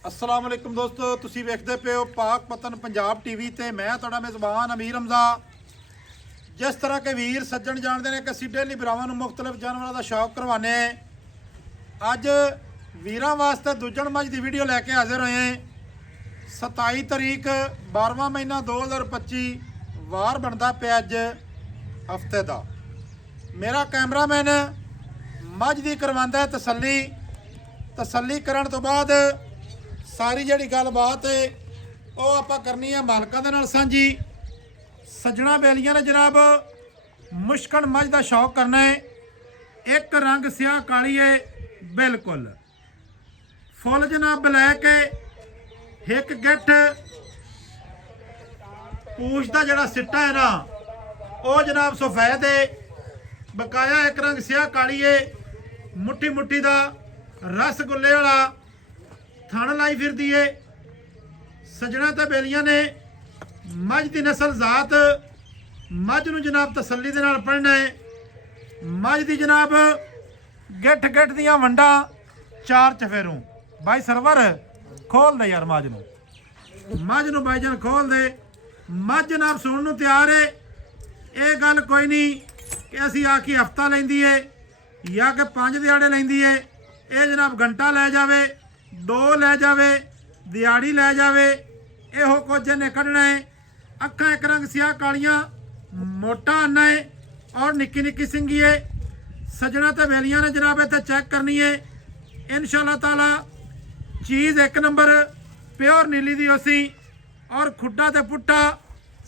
अस्सलाम वालेकुम दोस्तों, तुसी वेखदे पे हो पाक पतन पंजाब टीवी ते मैं तुहाडा मेज़बान अमीर हमजा। जिस तरह के वीर सज्जन जानते हैं कि असीं डेली भरावां नूं मुख्तलिफ जानवरों का शौक करवाने, अज वीरां वास्ते दूजण मझ की वीडियो लैके हाजिर होए हैं। 27 तरीक 12वां महीना 2025 वार बनता पे अज हफ्ते का। मेरा कैमरामैन मझ की करवांदा है तसल्ली करन तो बाद सारी जी गलबात है वह आप करनी है मालकां दे नाल सांझी। सज्जणा बेलियां ने जनाब मुश्कन मझ का शौक करना है। एक रंग स्याह काली है बिल्कुल फुल जनाब ब्लैक है। हिक गिठ पूछ का जड़ा सिट्टा है ना वह जनाब सफेद है। बकाया एक रंग स्याह काली है। मुट्ठी मुट्ठी का रसगुल्ले वाला थण लाई फिरदी है। सजना तो बेलियां ने मझ की नस्ल जात मझ नूं जनाब तसल्ली दे नाल पढ़ना है। मझ की जनाब गिठ गिठ दियां वंडा चार चफेरों। भाई सरवर खोल दे यार मझ नूं भाईजान खोल दे। मझ जनाब सुनने नूं तैयार है। ये गल कोई नहीं कि असी आखी हफ्ता लैंदी है या कि 5 दिहाड़े लैंदी है। ये जनाब घंटा लै जावे 2 लै जावे दिहाड़ी लै जावे इहो कुछ इन्हें कढ़ना है। अखा एक रंग स्याह कालियां मोटा अन्ना है और निक्की निक्की सिंगी है। सजना तो वेलियां ने जनाब इत्थे चेक करनी है। इंशाअल्लाह ताला चीज़ एक नंबर प्योर नीली दी होसी और खुड्डा ते पुट्टा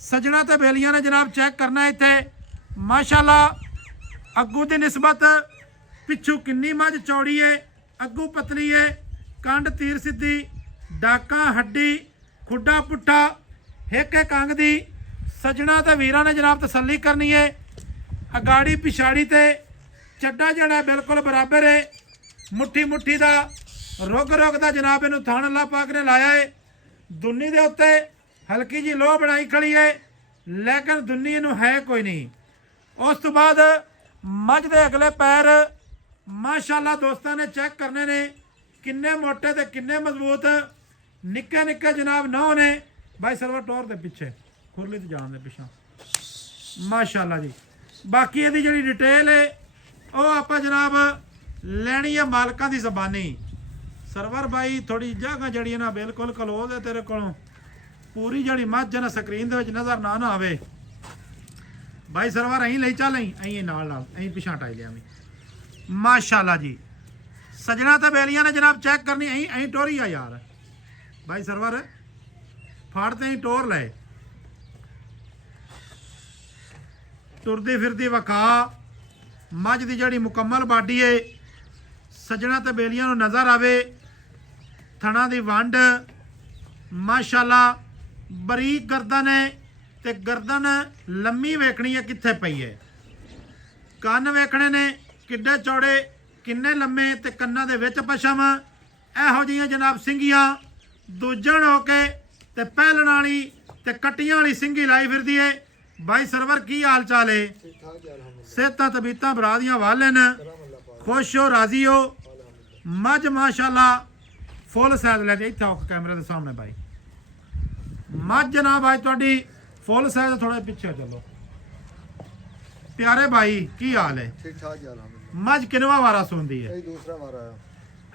सजना तो वेलियां ने जनाब चेक करना है इत्थे। माशाअल्लाह अग्गू की निस्बत पिछू किन्नी मझ चौड़ी है, अग्गू पतली है, कंड तीर सीधी, डाका हड्डी, खुड्डा पुट्ठा, हिक हिक अंग दी। सजना ते वीरां ने जनाब तसल्ली करनी है। अगाड़ी पिछाड़ी ते चड्डा जड़ा बिल्कुल बराबर है। मुट्ठी मुट्ठी का रुग रुग का जनाब इनू थान अल्लाह पाक ने लाया है। दुन्नी दे उत्ते हल्की जी लोह बनाई खड़ी है लेकिन दुन्नी इनू है कोई नहीं। उस तो बाद मझ दे अगले पैर माशाअल्लाह दोस्तों ने चेक करने ने किन्ने मोटे ते किन्ने मजबूत। निक्के निक्के जनाब नौ ने। भाई सरवर टोर दे पिछे खुरली तो जान दे पिछा माशाअल्लाह जी। बाकी ये जी डिटेल है वह आप जनाब लैनी है मालकां की जबानी। सरवर भाई थोड़ी जगह जड़ी ना बिल्कुल क्लोज है तेरे को पूरी जड़ी मझ ना स्क्रीन दे विच नज़र ना आवे। भाई सरवर अं ले चल अं नाल अं पिछा हटाई लिया माशाअल्लाह जी। सजना तो बेलियां ने जनाब चेक करनी अं टोरी आ यार। भाई सरवर फाड़ते ही टोर ले तुरदी फिरदी वखा मझ की जड़ी मुकम्मल बाडी है। सजना तो बेलियां नूं नज़र आवे। थणा दी वंड माशाअल्लाह बरीक गर्दन है ते गर्दन लम्मी वेखनी है कित्थे पई है। कन्न वेखने ने किड्डे चौड़े किन्ने लम्मे ते कन्नां दे विच पछम इहो जिहियां जनाब सिंगियां दूजण हो के ते पहलण वाली ते कट्टियां वाली सिंगी लाई फिरदी है। भाई सरवर की हाल चाल है? सेहतां तबीयतां भरा दियां वाले न, खुश हो राजी हो। मझ माशाअल्लाह फुल साइज लै इत्थे आओ कैमरे के सामने। भाई मझ जनाब अज तुहाडी फुल साइज थोड़ा पिछे चलो। प्यारे भाई की हाल है? ठीक ठाक यार। मझ किनवा वारा सुनती है? दूसरा वारा है।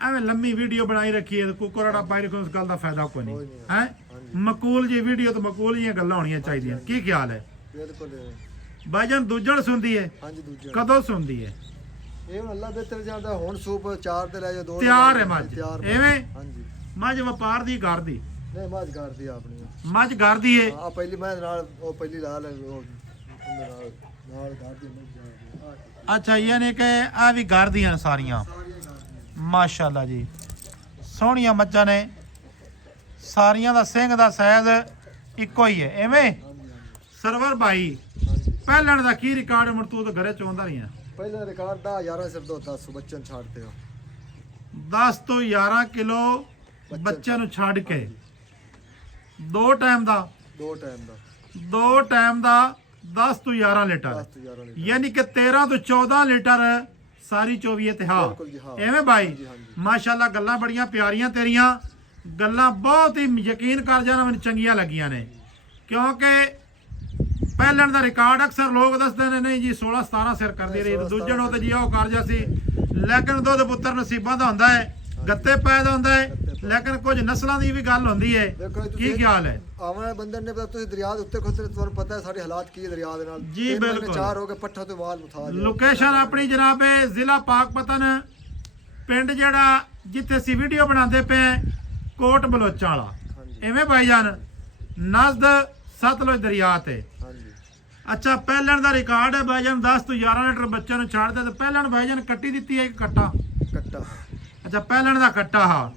एवं लम्मी वीडियो बनाई रखी है कुकरड़ा पाई रखो उस गल का फायदा कोई नहीं है। मकूल जी वीडियो तो मकूल जी गल्लां होनियां चाहिए। की ख्याल है? बिल्कुल भाईजान दूजण सुनती है? हां जी दूजण कदों सुनती है? ਇਹ ਹੁਣ ਅੱਲਾ ਬਿਹਤਰ ਜਾਂਦਾ ਹੁਣ ਸੂਪ 4 ਤੇ ਲੈ ਜਾ 2 ਤਿਆਰ ਹੈ ਮੱਝ ਐਵੇਂ? ਹਾਂਜੀ ਮੱਝ ਵਪਾਰ ਦੀ ਘਰ ਦੀ? ਨਹੀਂ ਮੱਝ ਘਰ ਦੀ ਆਪਣੀ। ਮੱਝ ਘਰ ਦੀ ਹੈ। ਆ ਪਹਿਲੀ ਮੈਂ ਨਾਲ ਉਹ ਪਹਿਲੀ ਲਾ ਲੈ ਉਹ ਨਾਲ ਘਰ ਦੀ ਮੱਝ। ਅੱਛਾ ਯਾਨੀ ਕਿ ਆ ਵੀ ਘਰ ਦੀਆਂ ਨੇ ਸਾਰੀਆਂ ਮਾਸ਼ਾਅੱਲਾ ਜੀ। ਸੋਹਣੀਆਂ ਮੱਝਾਂ ਨੇ ਸਾਰੀਆਂ ਦਾ ਸਿੰਘ ਦਾ ਸਾਈਜ਼ ਇੱਕੋ ਹੀ ਹੈ ਐਵੇਂ? ਸਰਵਰ ਭਾਈ ਪਹਿਲਣ ਦਾ ਕੀ ਰਿਕਾਰਡ ਮਰਤੂਤ ਘਰੇ ਚੋਂਦਾ ਨਹੀਂ ਹੈ? ਪਹਿਲਾ ਰਿਕਾਰਡ ਦਾ 11 ਸਿਰ ਤੋਂ 10 ਬੱਚਨ ਛੱਡਦੇ ਹੋ। 10 ਤੋਂ 11 ਕਿਲੋ ਬੱਚਿਆਂ ਨੂੰ ਛੱਡ ਕੇ 2 ਟਾਈਮ ਦਾ 2 ਟਾਈਮ ਦਾ 2 ਟਾਈਮ ਦਾ 10 ਤੋਂ 11 ਲੀਟਰ 10 ਤੋਂ 11 ਲੀਟਰ यानी कि 13 ਤੋਂ 14 ਲੀਟਰ ਸਾਰੀ 24 ਤੇ ਹਾਂ ਬਿਲਕੁਲ ਜੀ, ਹਾਂ। ਐਵੇਂ ਭਾਈ ਹਾਂਜੀ, ਹਾਂਜੀ। ਮਾਸ਼ਾਅੱਲਾ ਗੱਲਾਂ ਬੜੀਆਂ ਪਿਆਰੀਆਂ ਤੇਰੀਆਂ ਗੱਲਾਂ ਬਹੁਤ ਹੀ ਯਕੀਨ ਕਰ ਜਾਣਾ ਮੈਨੂੰ ਚੰਗੀਆਂ ਲੱਗੀਆਂ ਨੇ, ਕਿਉਂਕਿ ਪਹਿਲਣ ਦਾ ਰਿਕਾਰਡ ਅਕਸਰ ਲੋਕ ਦੱਸਦੇ ਨੇ ਨਹੀਂ ਜੀ 16 17 ਸਿਰ ਕਰਦੀ ਰਹੀ, ਦੂਜੇ ਨੂੰ ਤੇ ਜੀ ਉਹ ਕਰ ਜਾ ਸੀ, ਲੇਕਿਨ ਦੁੱਧ ਪੁੱਤਰ ਨਸੀਬਾਂ ਦਾ ਹੁੰਦਾ ਹੈ, ਗੱਤੇ ਪੈਦਾ ਹੁੰਦਾ ਹੈ, ਲੇਕਿਨ ਕੁਝ ਨਸਲਾਂ ਦੀ ਵੀ ਗੱਲ ਹੁੰਦੀ ਹੈ। ਕੀ ਖਿਆਲ ਹੈ? ਆਉਣ ਵਾਲੇ ਬੰਦੇ ਨੇ ਪਤਾ ਤੁਸੀਂ ਦਰਿਆ ਦੇ ਉੱਤੇ ਖੁਦ ਤੁਹਾਨੂੰ ਪਤਾ ਹੈ ਸਾਡੇ ਹਾਲਾਤ ਕੀ ਹੈ ਦਰਿਆ ਦੇ ਨਾਲ। ਜੀ ਬਿਲਕੁਲ। 4 ਹੋ ਗਏ ਪੱਠਾ ਤੋਂ ਮਾਲ ਉਠਾ ਲਿਆ। ਲੋਕੇਸ਼ਨ ਆਪਣੀ ਜਨਾਬ ਹੈ ਜ਼ਿਲ੍ਹਾ ਪਾਕਪਤਨ, ਪਿੰਡ ਜਿਹੜਾ ਜਿੱਥੇ ਅਸੀਂ ਵੀਡੀਓ ਬਣਾਉਂਦੇ ਪਏ ਕੋਟ ਬਲੋਚਾਂ ਵਾਲਾ, ਐਵੇਂ ਭਾਈਜਾਨ ਨਜ਼ਦ ਸਤਲੁਜ ਦਰਿਆ ਤੇ। ਹਾਂਜੀ ਅੱਛਾ, ਪਹਿਲਣ ਦਾ ਰਿਕਾਰਡ ਹੈ ਭਾਈਜਾਨ 10 ਤੋਂ 11 ਲੀਟਰ ਬੱਚਿਆਂ ਨੂੰ ਛੱਡਦੇ ਤੇ ਪਹਿਲਣ ਭਾਈਜਾਨ ਕੱਟੀ ਦਿੱਤੀ ਹੈ ਇੱਕ ਕੱਟਾ। ਕੱਟਾ ਅੱਛਾ, ਪਹਿਲਣ ਦਾ ਕੱਟਾ ਹਾਂ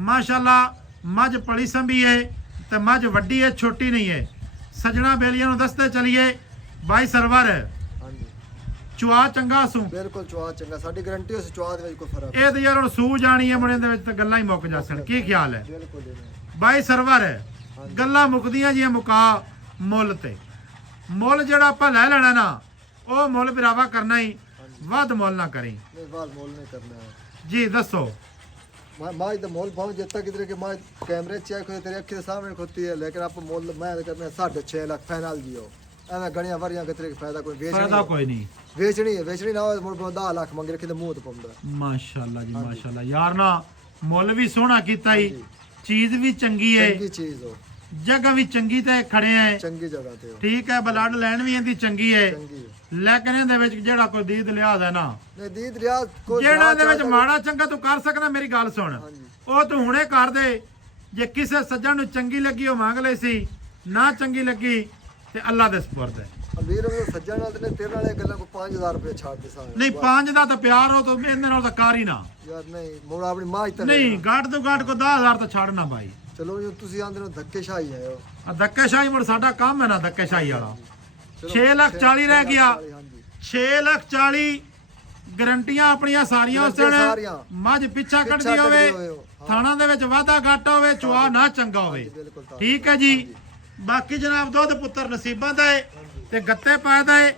ਮਾਸ਼ਾਅੱਲਾ। ਮੱਝ ਪਲੀ ਸੰਭੀ ਹੈ ਤੇ ਮੱਝ ਵੱਡੀ ਹੈ, ਛੋਟੀ ਨਹੀਂ ਹੈ। ਸਜਣਾ ਬੇਲੀਆਂ ਨੂੰ ਦੱਸਦੇ ਚਲੀਏ ਬਾਈ ਸਰਵਰ ਹਾਂਜੀ ਚੁਆ ਚੰਗਾ ਸੂ ਬਿਲਕੁਲ ਚਵਾ ਚੰਗਾ, ਸਾਡੀ ਗਾਰੰਟੀ ਉਸ ਚਵਾ ਦੇ ਵਿੱਚ ਕੋਈ ਫਰਕ ਇਹ ਤੇ ਯਾਰ ਹੁਣ ਸੂ ਜਾਣੀ ਹੈ ਮੁੰਡੇ ਦੇ ਵਿੱਚ ਤਾਂ ਗੱਲਾਂ ਹੀ ਮੁੱਕ ਜਾਸਣ। ਕੀ ਖਿਆਲ ਹੈ ਬਿਲਕੁਲ ਨਹੀਂ। ਬਾਈ ਸਰਵਰ ਗੱਲਾਂ ਮੁੱਕਦੀਆਂ ਜੀ ਮੁਕਾ ਮੁੱਲ ਤੇ। ਮੁੱਲ ਜਿਹੜਾ ਆਪਾਂ ਲੈ ਲੈਣਾ ਨਾ ਉਹ ਮੁੱਲ ਬਿਰਾਵਾ ਕਰਨਾ ਹੀ, ਵੱਧ ਮੁੱਲ ਨਾ ਕਰੀ। ਨਹੀਂ ਬਾਲ ਮੋਲ ਨਹੀਂ ਕਰਨਾ ਹੈ ਜੀ ਦੱਸੋ। माँ तो मोल भाव जितना किधर के माँ कैमरे चेक हो तेरे अखी के सामने होती है, लेकिन आप मोल मैं करना 6.5 लाख फाइनल जियो एवं गणिया वरियां कितने के फायदा कोई फायदा कोई नहीं। वेचनी ना हो मोल 10 लाख मंग रखे तो मुंह तो पौंदा। माशाल्लाह जी माशाल्लाह यार ना मुੱਲ ਵੀ ਸੋਹਣਾ ਕੀਤਾ ਹੀ, ਚੀਜ਼ ਵੀ ਚੰਗੀ ਹੈ, चंगी चीज हो, ਜਗ੍ਹਾ ਵੀ ਚੰਗੀ ਤੇ ਖੜੇ ਆ, चंगी जगह ते हो, ਠੀਕ ਹੈ। ਬਲੱਡ ਲੈਣ ਵੀ ਇਹਦੀ ਚੰਗੀ ਹੈ, चंगी हो। ਲੇਕਿਨ ਇਹਦੇ ਵਿੱਚ ਜਿਹੜਾ ਕੋਈ ਦੀਦ ਲਿਆਜ਼ ਹੈ ਨਾ, नहीं दीद रियाज को ਜਿਹੜਾ ਇਹਦੇ ਵਿੱਚ ਮਾੜਾ ਚੰਗਾ ਤੂੰ ਕਰ ਸਕਦਾ, ਮੇਰੀ ਗੱਲ ਸੁਣ, ਹਾਂਜੀ ਉਹ ਤੂੰ ਹੁਣੇ ਕਰ ਦੇ। ਜੇ ਕਿਸੇ ਸੱਜਣ ਨੂੰ ਚੰਗੀ ਲੱਗੀ ਉਹ ਮੰਗ ਲਈ ਸੀ, ਨਾ ਚੰਗੀ ਲੱਗੀ ਤੇ ਅੱਲਾ ਦੇ ਸਪੁਰਦ ਹੈ। अमीर हो सज्जन नाल ने तेरे नाल गल्ला को 5000 रुपए छाड़ दे सारे। ਨਹੀਂ ਪੰਜ ਦਾ ਤਾਂ ਪਿਆਰ ਹੋ ਤੂੰ ਇਹਦੇ ਨਾਲ ਤਾਂ ਕਰ ਹੀ ਨਾ। यार नहीं मोड़ अपनी मां ही ਨਹੀਂ ਗੱਡ ਤੋਂ ਗੱਡ ਕੋ 10000 ਤਾਂ ਛੱਡਣਾ ਬਾਈ। चलो जो तुसी आंदे नो धक्के शाही है हो। ਆ ਧੱਕੇਸ਼ਾਹੀ ਮੁੜ ਸਾਡਾ ਕੰਮ ਹੈ ਨਾ ਧੱਕੇਸ਼ਾਹੀ ਵਾਲਾ। चलो 6,40,000 ਰਹਿ ਗਿਆ। ਹਾਂਜੀ 6,40,000 ਗਰੰਟੀਆਂ ਆਪਣੀਆਂ ਸਾਰੀਆਂ ਉਸ ਦਿਨ। ਸਾਰੀਆਂ। ਮੱਝ ਪਿੱਛਾ ਕੱਢਦੀ ਹੋਵੇ, ਥਾਣਾ ਦੇ ਵਿੱਚ ਵਾਧਾ ਘੱਟ ਹੋਵੇ, ਚੁਆ ਨਾ ਚੰਗਾ ਹੋਵੇ, ਬਿਲਕੁਲ ਤਾਂ ਠੀਕ ਹੈ ਜੀ। ਬਾਕੀ ਜਨਾਬ ਦੁੱਧ ਪੁੱਤਰ ਨਸੀਬਾਂ ਦਾ ਹੈ ਤੇ ਗੱਤੇ ਪਾਇਦਾ ਹੈ,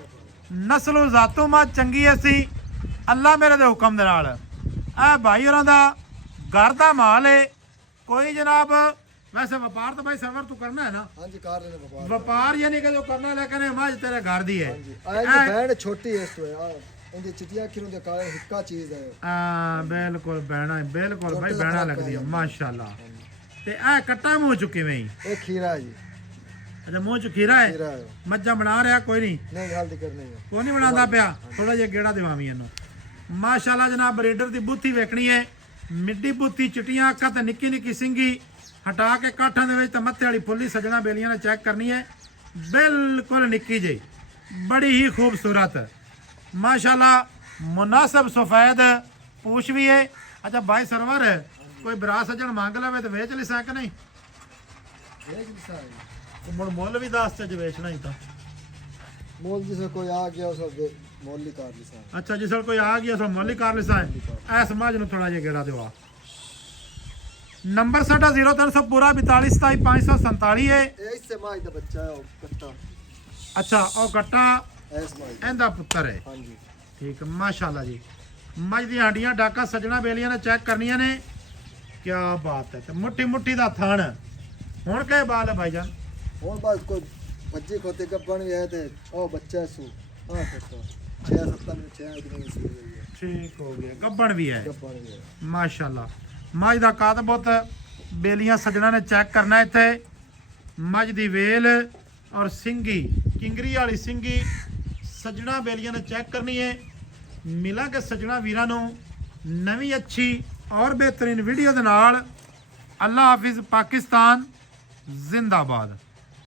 ਨਸਲੋਂ ਜ਼ਾਤੋਂ ਮੱਝ ਚੰਗੀ ਅਸੀਂ ਅੱਲਾ ਮੇਰੇ ਦੇ ਹੁਕਮ ਦੇ ਨਾਲ। ਇਹ ਭਾਈ ਹੋਰਾਂ ਦਾ ਘਰ ਦਾ ਮਾਲ ਹੈ। ਕੋਈ ਜਨਾਬ ਵੈਸੇ ਵਪਾਰ ਤਾਂ ਭਾਈ ਸਰਵਰ ਤੂੰ ਕਰਨਾ ਹੈ ਨਾ, ਹਾਂਜੀ कार लेने व्यापार ਵਪਾਰ ਯਾਨੀ ਕਿ ਜੋ ਕਰਨਾ, ਲੇਕਿਨ ਇਹ ਮੱਝ ਤੇਰੇ ਘਰ ਦੀ ਹੈ। ਹਾਂਜੀ आई बैंड छोटी है इसको यार, इंदी चिटिया खिनु दे काले हिक्का चीज है। ਬਿਲਕੁਲ ਬਹਿਣਾ ਹੈ, ਬਿਲकुल ਭਾਈ ਬਹਿਣਾ ਲੱਗਦੀ ਹੈ ਮਾਸ਼ਾਅੱਲਾ। ਤੇ ਇਹ ਕੱਟਾ ਮੂੰਹ ਚੁੱਕੀ ਵੇਂ एक खीरा है जी, ਅੱਛਾ ਮੂੰਹ ਚ ਖੀਰਾ ਹੈ। खीरा है ਮੱਝਾਂ ਬਣਾ ਰਿਹਾ ਕੋਈ ਨਹੀਂ, नहीं हल्दी करनी है। ਕੋਈ ਨਹੀਂ ਬਣਾਉਂਦਾ ਪਿਆ, ਥੋੜਾ ਜਿਹਾ ਗੇੜਾ ਦੇਵਾਵੀਂ ਇਹਨੂੰ। ਮਾਸ਼ਾਅੱਲਾ ਜਨਾਬ ਬਰੀਡਰ ਦੀ ਬੁੱਥੀ ਵੇਖਣੀ ਹੈ, ਮਿੱਡੀ ਬੁੱਥੀ, ਚਿੱਟੀਆਂ ਅੱਖਾਂ ਤੇ ਨਿੱਕੀ ਨਿੱਕੀ ਸਿੰਗੀ, ਹਟਾ ਕੇ ਕਾਠਾਂ ਦੇ ਵਿੱਚ ਤੇ ਮੱਥੇ ਵਾਲੀ ਫੁੱਲੀ ਸਜਣਾ ਬੇਲੀਆਂ ਨੇ ਚੈੱਕ ਕਰਨੀ ਹੈ, ਬਿਲਕੁਲ ਨਿੱਕੀ ਜਿਹੀ, ਬੜੀ ਹੀ ਖੂਬਸੂਰਤ ਮਾਸ਼ਾਅੱਲਾ। ਮੁਨਾਸਬ ਸਫੈਦ ਪੂਛ ਵੀ ਹੈ। ਅੱਛਾ ਭਾਈ ਸਰਵਰ ਕੋਈ ਬਰਾ ਸੱਜਣ ਮੰਗ ਲਵੇ ਤੇ ਵੇਚ ਲਿਸਾ ਕਿ ਨਹੀਂ? एक लिसा है ਮੁੜ ਮੁੱਲ ਵੀ ਦੱਸ ਤੇ ਜੇ ਵੇਚਣਾ ਹੀ ਤਾਂ। मोल जिसे कोई आ गया उसे मोल ही कार लिसा है। ਅੱਛਾ ਜਿਸ ਵੇਲੇ ਕੋਈ ਆ ਗਿਆ ਸੋ ਮੁੱਲ ਹੀ ਕਰ ਲਿਸਾ ਹੈ। ਐ ਸਮਾਜ ਨੂੰ ਥੋੜਾ ਜਿਹਾ ਗੇੜਾ ਦਿਵਾ। ਨੰਬਰ ਸਾਡਾ 0300 ਪੂਰਾ 4277547 ਹੈ। ए इससे मां दा बच्चा है वो कट्टा ਅੱਛਾ ਉਹ ਗੱਟਾ ऐस मां ਇਹਦਾ ਪੁੱਤਰ ਹੈ, हां जी ਠੀਕ ਹੈ ਮਾਸ਼ਾਅੱਲਾ ਜੀ। ਮੱਝ ਦੀਆਂ ਹੱਡੀਆਂ ਡਾਕਾ ਸਜਣਾ ਬੇਲੀਆਂ ਨੇ ਚੈੱਕ ਕਰਨੀਆਂ ਨੇ, ਕੀ ਬਾਤ ਹੈ। ਤੇ ਮੁੱਠੀ ਮੁੱਠੀ ਦਾ ਥਣ ਹੁਣ ਕਹੇ ਬਾਲ ਹੈ ਭਾਈਜਾਨ। और बात कोई बच्चे को ते कब बन गए थे ओ बच्चा सु हां कट्टा 6-7 में 6 दिन से है ਠੀਕ ਹੋ ਗਿਆ, ਗੱਬਣ ਵੀ ਹੈ कब बन गया। ਮਾਸ਼ਾਅੱਲਾ। ਮੱਝ ਦਾ ਕੱਦ ਬਹੁਤ, ਬੇਲੀਆਂ ਸਜਣਾ ਨੇ ਚੈੱਕ ਕਰਨਾ ਇੱਥੇ। ਮੱਝ ਦੀ ਵੇਲ ਔਰ ਸਿੰਗੀ, ਕਿੰਗਰੀ ਵਾਲੀ ਸਿੰਗੀ, ਸਜਣਾ ਬੇਲੀਆਂ ਨੇ ਚੈੱਕ ਕਰਨੀ ਹੈ। ਮਿਲਾਂਗੇ ਸਜਣਾ ਵੀਰਾਂ ਨੂੰ ਨਵੀਂ ਅੱਛੀ ਔਰ ਬਿਹਤਰੀਨ ਵੀਡੀਓ ਦੇ ਨਾਲ। ਅੱਲਾ ਹਾਫਿਜ਼, ਪਾਕਿਸਤਾਨ ਜ਼ਿੰਦਾਬਾਦ।